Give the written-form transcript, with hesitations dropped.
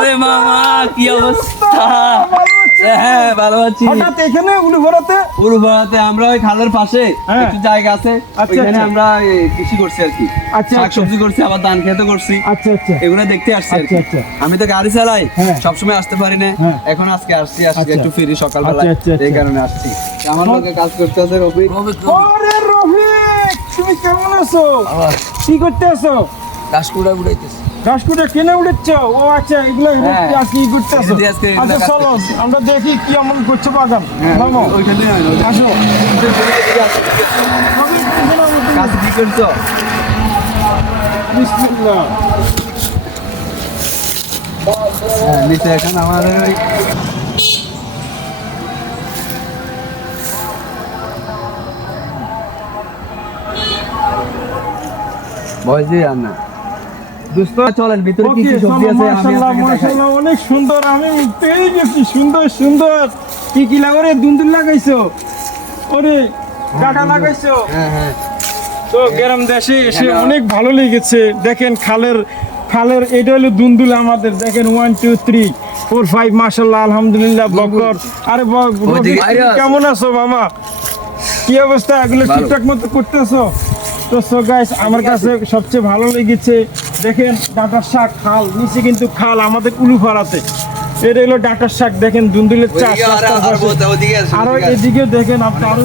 আরে মামা কি অবস্থা? হ্যাঁ ভালো আছি। হঠাৎ এখানে উড়ুভাড়াতে আমরা ওই খালের পাশে হ্যাঁ। একটু জায়গা আছে, আচ্ছা, ওইখানে আচ্ছা। আমরা কৃষি করছি আর কি। আচ্ছা, শাক আচ্ছা। সবজি করছি, আবার ধান খেতে করছি। আচ্ছা আচ্ছা এগুলো দেখতে আসছি আর কি। আচ্ছা, আচ্ছা। আমি তো গাড়ি চালাই, হ্যাঁ। সবসময় আসতে পারি না। হ্যাঁ। এখন আজকে আসছি আচ্ছা। একটু ফ্রি সকালবেলা, আচ্ছা, আচ্ছা, এই আচ্ছা। কারণে আসছি। আমার লোকে কাজ করতে আছে রফিক। আরে রফিক, তুমি কেমন আছো? কি করতে আছো? কাশকুড়া উড়াইতেছি। ঘাসকুটা কিনে উঠেছ? ও আচ্ছা, এগুলো হ্যাঁ। আজকে কি করতে আছো? এগুলো দিয়ে আজকে এগুলো আচ্ছা কাজ চলো করতেছি। আমরা দেখি কি এমন করছো বাগান। হ্যাঁ, মামা ওইখানে হয় না, আসো। কাজ কি করছো? বিসমিল্লাহ। হ্যাঁ, নিচে এখন আমাদের ওই বয়সে আর না দোস্ত, চলেন ভিতরে কি কি ওকে, সবজি চলো, আছে আমি মাশাআল্লাহ, আপনাকে দেখাই। মাশাআল্লাহ, অনেক সুন্দর। আমি পেয়ে গেছি, সুন্দর সুন্দর। কি কি লাগারে দুন্দুল লাগাইছো? ওরে কাটা লাগাইছো? হ্যাঁ হ্যাঁ, তো গ্রাম দেশে এসে হ্যাঁ। অনেক ভালো লেগেছে। দেখেন খালের খালের এটা হলো দুন্দুল আমাদের। দেখেন 1 2 3 4 5 মাশাআল্লাহ, আলহামদুলিল্লাহ। বকর আরে ওইদিকে রফিক, তুমি কেমন আছো মামা? কি অবস্থা? এগুলো ভালো। ঠিকঠাক মতো করতেছো? তো সো গাইস, আমার কাছে সবচেয়ে ভালো লেগেছে দেখেন ডাঁটার শাক। খাল নিচে কিন্তু খাল আমাদের উলুপাড়াতে। এটা হলো ডাঁটার শাক। দেখেন দুন্দুলের চাষ ওইদিকে আর রাস্তার পাশে। বলতে ওইদিকে আছে, আরো ওইদিকে আছে। এদিকে দেখেন আপনি আরো